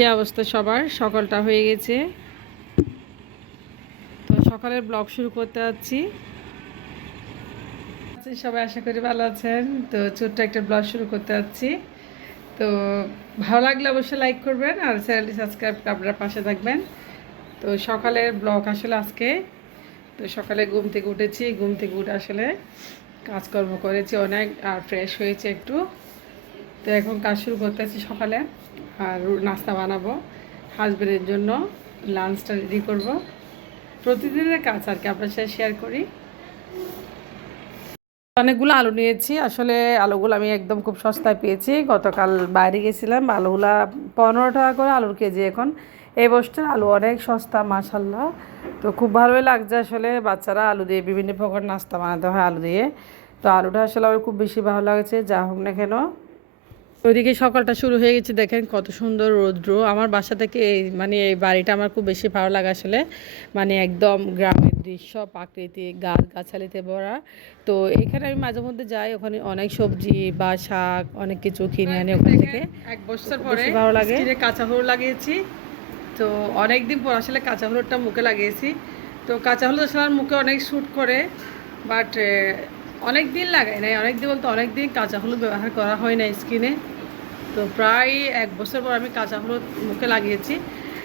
কি অবস্থা সবার? সকালটা হয়ে গেছে, তো সকালের ব্লগ শুরু করতে যাচ্ছি। সবাই আশা করি ভালো আছেন। তো ছোট্ট একটা ব্লগ শুরু করতে যাচ্ছি। তো ভালো লাগলে অবশ্যই লাইক করবেন আর চ্যানেলটি সাবস্ক্রাইব করে আপনারা পাশে থাকবেন। তো সকালের ব্লগ আসলে আজকে, তো সকালে ঘুম থেকে উঠেছি, ঘুম থেকে উঠে আসলে কাজকর্ম করেছি অনেক, আর ফ্রেশ হয়েছে একটু। তো এখন কাজ শুরু করতে আছি সকালে, আর নাস্তা বানাবো হাজবেন্ডের জন্য, লাঞ্চটা রেডি করব। প্রতিদিনের কাজ আর কি আপনার সাথে শেয়ার করি। অনেকগুলো আলু নিয়েছি, আসলে আলুগুলো আমি একদম খুব সস্তায় পেয়েছি। গতকাল বাইরে গেছিলাম, আলুগুলা 15 টাকা করে আলুর কেজি এখন। এই বছর আলু অনেক সস্তা মাশাল্লাহ। তো খুব ভালোই লাগছে আসলে, বাচ্চারা আলু দিয়ে বিভিন্ন প্রকার নাস্তা বানাতে হয় আলু দিয়ে। তো আলুটা আসলে আমার খুব বেশি ভালো লাগছে, যা হোক না কেন। ওইদিকে সকালটা শুরু হয়ে গেছে, দেখেন কত সুন্দর রৌদ্র। আমার বাসা থেকে এই বাড়িটা আমার খুব বেশি ভালো লাগে আসলে। একদম গ্রামের দৃশ্য, প্রাকৃতিক গাছ গাছালিতে ভরা। তো এখানে আমি মাঝে মধ্যে যাই, ওখানে অনেক সবজি বা শাক অনেক কিছু কিনে আনি ওখান থেকে। 1 বছর পরে ভালো লাগে। কাঁচা হলুদ লাগিয়েছি, তো অনেক দিন পর আসলে কাঁচা হলুদটা মুখে লাগিয়েছি। তো কাঁচা হলুদ আসলে মুখে অনেক শ্যুট করে, বাট অনেক দিন লাগাই নাই, অনেক দিন বলতে অনেক দিন কাঁচা হলুদ ব্যবহার করা হয় না স্কিনে। তো প্রায় 1 বছর পর আমি কাঁচা হলুদ মুখে লাগিয়েছি।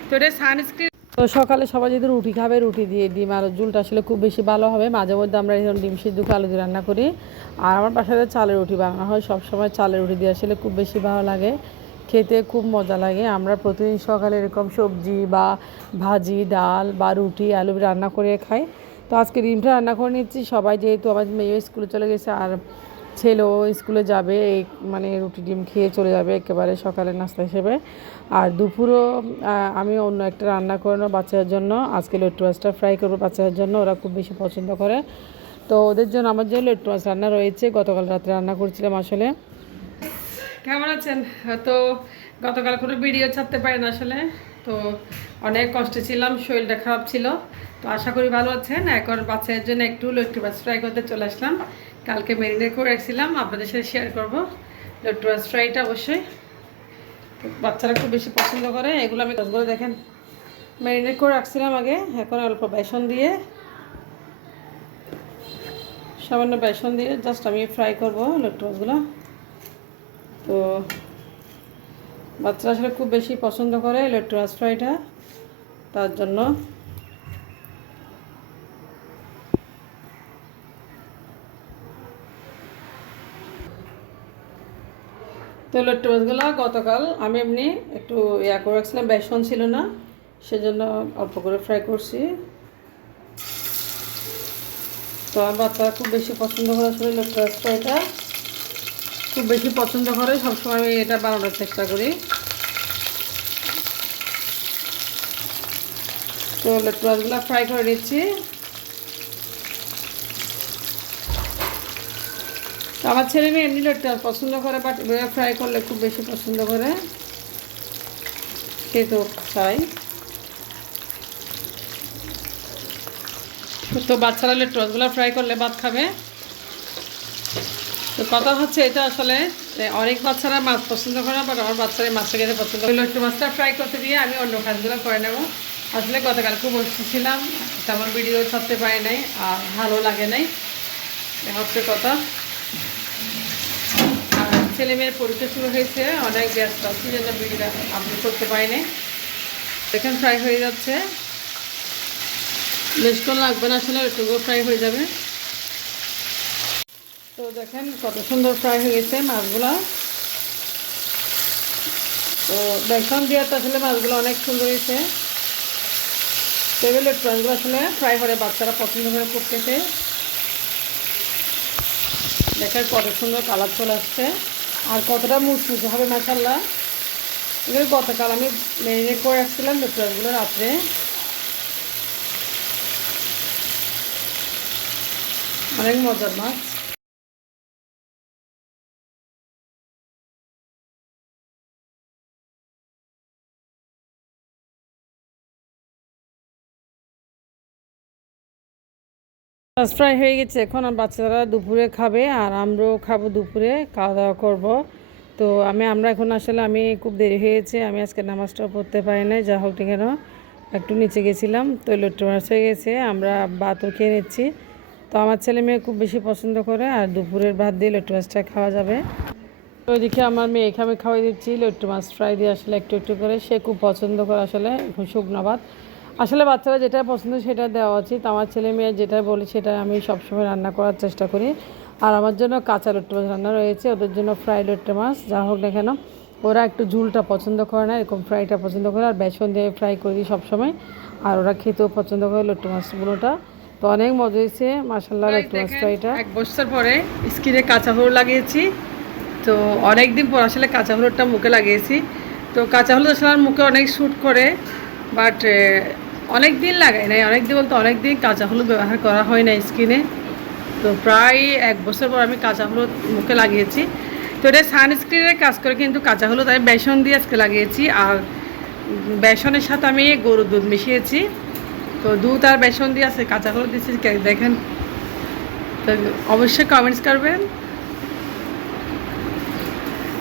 তো এটা সানস্ক্রিন। তো সকালে সবাই যদি রুটি খাবে, রুটি দিয়ে ডিম আর ঝুলটা আসলে খুব বেশি ভালো হবে। মাঝে মধ্যে আমরা এরকম ডিম সিদ্ধ আলু দিয়ে রান্না করি। আর আমার বাসায় চালের রুটি বানানো হয় সবসময়, চালের রুটি দিয়ে আসলে খুব বেশি ভালো লাগে, খেতে খুব মজা লাগে। আমরা প্রতিদিন সকালে এরকম সবজি বা ভাজি, ডাল বা রুটি আলু রান্না করে খাই। তো আজকে ডিমটা রান্না করে নিচ্ছি সবাই, যেহেতু আমার মেয়ে স্কুলে চলে গেছে আর ছেলেও স্কুলে যাবে, এই রুটি ডিম খেয়ে চলে যাবে একেবারে সকালের নাস্তা হিসেবে। আর দুপুরও আমি অন্য একটা রান্না করে নেবো বাচ্চাদের জন্য। আজকে লট্টু মাছটা ফ্রাই করবো বাচ্চাদের জন্য, ওরা খুব বেশি পছন্দ করে। তো ওদের জন্য আমার জন্য লট্টু মাছ রান্না রয়েছে, গতকাল রাত্রে রান্না করছিলাম আসলে। কেমন আছেন? তো গতকাল কোনো ভিডিও ছাড়তে পারি না আসলে, তো অনেক কষ্টে ছিলাম, শরীরটা খারাপ ছিল। তো আশা করি ভালো আছেন। এখন বাচ্চাদের জন্য একটু লট্টু মাছ ফ্রাই করতে চলে আসলাম। কালকে ম্যারিনেট করে রাখছিলাম, আপনাদের সাথে শেয়ার করবো লট্টু মাছ ফ্রাইটা অবশ্যই। তো বাচ্চারা খুব বেশি পছন্দ করে এগুলো। আমি গাছগুলো দেখেন ম্যারিনেট করে রাখছিলাম আগে, এখন অল্প বেসন দিয়ে, সামান্য বেসন দিয়ে জাস্ট আমি ফ্রাই করবো লট্টু মাছগুলো। তো বাচ্চারা আসলে খুব বেশি পছন্দ করে লট্টু মাছ ফ্রাইটা, তার জন্য। তো লট্টু মাছগুলো গতকাল আমি এমনি একটু করে রাখছিলাম, বেসন ছিল না সেজন্য অল্প করে ফ্রাই করছি। তো আমার বাচ্চারা খুব বেশি পছন্দ করে আসলে লট্টু মাছ ফ্রাইটা, খুব বেশি পছন্দ করে, সবসময় আমি এটা বানানোর চেষ্টা করি। তো লট্টু মাছগুলো ফ্রাই করে নিচ্ছি। তো আমার ছেলে মেয়ে এমনি লট্টু মাছ পছন্দ করে, বাট ফ্রাই করলে খুব বেশি পছন্দ করে, খেতেও চাই। তো বাচ্চারা লট্টু মাছগুলো ফ্রাই করলে ভাত খাবে। তো কথা হচ্ছে এটা আসলে অনেক বাচ্চারা মাছ পছন্দ করে না, বাট আমার বাচ্চারা মাছটা খেতে পছন্দ করে। লট্টু মাছটা ফ্রাই করতে দিয়ে আমি অন্য কাজগুলো করে নেব। আসলে গতকাল খুব অসুস্থ ছিলাম, তেমন ভিডিও ছাড়তে পারি নাই, আর ভালো লাগে নাই, হচ্ছে কথা। আর ছেলে মেয়ের পরীক্ষা শুরু হয়েছে, অনেক ব্যস্ত আছি, জন্য ভিডিওটা আপলোড করতে পারি নাই। দেখেন ফ্রাই হয়ে যাচ্ছে, বেশক্ষণ লাগবে না আসলে, একটু ফ্রাই হয়ে যাবে। তো দেখেন কত সুন্দর ফ্রাই হয়ে গেছে মাছগুলো। তো বেসন দিয়ে তো আসলে মাছগুলো অনেক সুন্দর হয়েছে। টেবিলের মাছগুলো আসলে ফ্রাই করে বাচ্চারা পছন্দ করে খুব খেতে। দেখেন কত সুন্দর কালার চলে আসছে, আর কতটা মুচমুচে হবে মাশাআল্লাহ। এগুলো গতকাল আমি ম্যারিনেট করে রাখছিলাম মাছগুলো রাত্রে। অনেক মজার মাছ। মাছ ফ্রাই হয়ে গেছে, এখন আর বাচ্চারা দুপুরে খাবে আর আমরাও খাবো দুপুরে, খাওয়া দাওয়া করবো। তো আমরা এখন আসলে আমি খুব দেরি হয়েছে, আমি আজকে নামাজটাও পড়তে পারি নাই, যা হোক কেন একটু নিচে গেছিলাম, তো লোট্টো মাছ হয়ে গেছে, আমরা ভাতও খেয়ে নিচ্ছি। তো আমার ছেলে মেয়ে খুব বেশি পছন্দ করে, আর দুপুরের ভাত দিয়ে লোট্টো মাছটা খাওয়া যাবে। তো ওইদিকে আমার মেয়েকে আমি খাওয়াই দিচ্ছি লোট্টো মাছ ফ্রাই দিয়ে, আসলে একটু একটু করে, সে খুব পছন্দ করে আসলে শুকনো ভাত। আসলে বাচ্চারা যেটা পছন্দ সেটা দেওয়া উচিত, আমার ছেলে মেয়ে যেটা বলে সেটা আমি সবসময় রান্না করার চেষ্টা করি। আর আমার জন্য কাঁচা লোট্টো মাছ রান্না রয়েছে, ওদের জন্য ফ্রাই লোট্টো মাছ, যা হোক না কেন ওরা একটু ঝুলটা পছন্দ করে না, এরকম ফ্রাইটা পছন্দ করে, আর বেসন দিয়ে ফ্রাই করে দিই সবসময়, আর ওরা খেতেও পছন্দ করে লোট্টো মাছগুলোটা। তো অনেক মজা হয়েছে মাশাআল্লাহ লোট্টো মাছ ফ্রাইটা। 1 বছর পরে স্কিনে কাঁচা হলুদ লাগিয়েছি, তো অনেক দিন পর আসলে কাঁচা হলুদটা মুখে লাগিয়েছি। তো কাঁচা হলুদ আসলে আমার মুখে অনেক শ্যুট করে, বাট অনেক দিন লাগাই নাই, অনেক দিন বলতে অনেক দিন কাঁচা হলুদ ব্যবহার করা হয় না স্কিনে। তো প্রায় 1 বছর পর আমি কাঁচা হলুদ মুখে লাগিয়েছি। তো এটা সানস্ক্রিনের কাজ করে, কিন্তু কাঁচা হলুদ আমি বেসন দিয়ে আজকে লাগিয়েছি, আর বেসনের সাথে আমি গরুর দুধ মিশিয়েছি। তো দুধ আর বেসন দিয়ে আছে, কাঁচা হলুদ দিয়েছি, দেখেন। তো অবশ্যই কমেন্টস করবেন।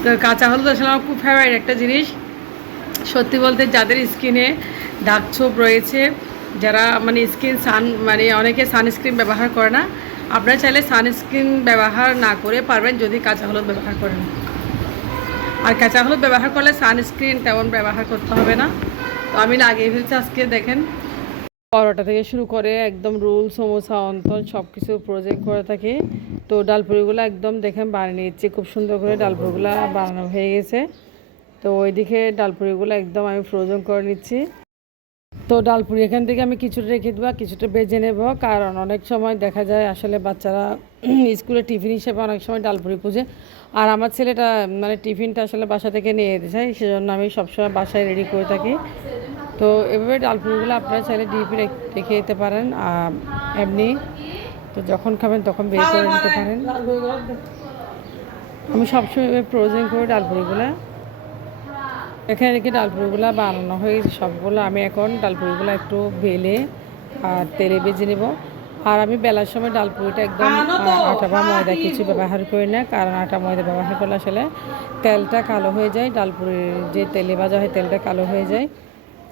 তো কাঁচা হলুদ আসলে আমার খুব ফেভারিট একটা জিনিস। সত্যি বলতে যাদের স্কিনে দাগ ছোপ রয়েছে, যারা মানে স্কিন অনেকে সানস্ক্রিন ব্যবহার করে না, আপনারা চাইলে সানস্ক্রিন ব্যবহার না করে পারবেন যদি কাঁচা হলুদ ব্যবহার করেন। আর কাঁচা হলুদ ব্যবহার করলে সানস্ক্রিন তেমন ব্যবহার করতে হবে না। তো আমি লাগিয়ে ফেলছি আজকে, দেখেন। পরোটা থেকে শুরু করে একদম রোল, সমোসা, অন্তন সব কিছু প্রজেক্ট করে থাকি। তো ডালপুরিগুলো একদম দেখেন বানিয়ে নিচ্ছি, খুব সুন্দর করে ডালপুরিগুলো বানানো হয়ে গেছে। তো ওইদিকে ডালপুরিগুলো একদম আমি ফ্রোজেন করে নিচ্ছি। তো ডালপুরি এখান থেকে আমি কিছুটা রেখে দেবো, কিছুটা বেজে নেব, কারণ অনেক সময় দেখা যায় আসলে বাচ্চারা স্কুলে টিফিন হিসেবে অনেক সময় ডালপুরি খুঁজে, আর আমার ছেলেটা মানে টিফিনটা আসলে বাসা থেকে নিয়ে যেতে চাই, সেজন্য আমি সবসময় বাসায় রেডি করে থাকি। তো এভাবে ডালপুরিগুলো আপনারা চাইলে ডিপে রেখে দিতে পারেন, এমনি তো যখন খাবেন তখন বের করে নিতে পারেন। আমি সবসময় ফ্রোজেন করে ডালপুরিগুলো এখানে রেখে ডালপুরিগুলো বানানো হয়ে গেছে সবগুলো। আমি এখন ডালপুরিগুলো একটু বেলে আর তেলে ভেজে নেব। আর আমি বেলার সময় ডালপুরিটা একদম আটা বা ময়দা কিছু ব্যবহার করি না, কারণ আটা ময়দা ব্যবহার করলে আসলে তেলটা কালো হয়ে যায়, ডালপুরির যে তেলে ভাজা হয় তেলটা কালো হয়ে যায়।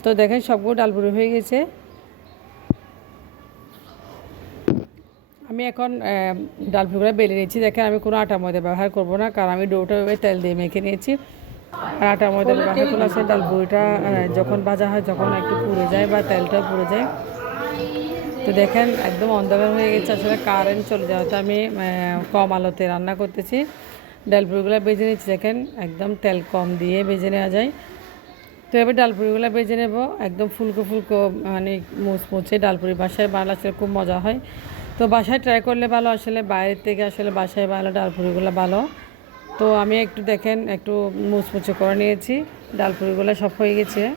তো দেখেন সবগুলো ডালপুরি হয়ে গেছে। আমি এখন ডালপুরিগুলো বেলে নিয়েছি, দেখেন আমি কোনো আটা ময়দা ব্যবহার করব না, কারণ আমি ডোটা তেল দিয়ে মেখে নিয়েছি। আর আটা ময়দা ব্যবহার করলে আসলে ডালপুরিটা যখন ভাজা হয় যখন একটু পুড়ে যায় বা তেলটা পুড়ে যায়। তো দেখেন একদম অন্ধকার হয়ে গেছে, আসলে কারেন্ট চলে যাওয়াতে আমি কম আলোতে রান্না করতেছি। ডালপুরিগুলো বেজে নিচ্ছি, দেখেন একদম তেল কম দিয়ে বেজে নেওয়া যায়। তো এবার ডালপুরিগুলো বেজে নেব একদম ফুলকো ফুলকো, মানে মুচমুচে ডালপুরি বাসায় বানালে আসলে খুব মজা হয়। তো বাসায় ট্রাই করলে ভালো, আসলে বাইরের থেকে আসলে বাসায় বানালে ডালপুরিগুলো ভালো। তো আমি একটু দেখেন একটু মুচমুচে করে নিয়েছি, ডালপুরিগুলো সব হয়ে গেছে।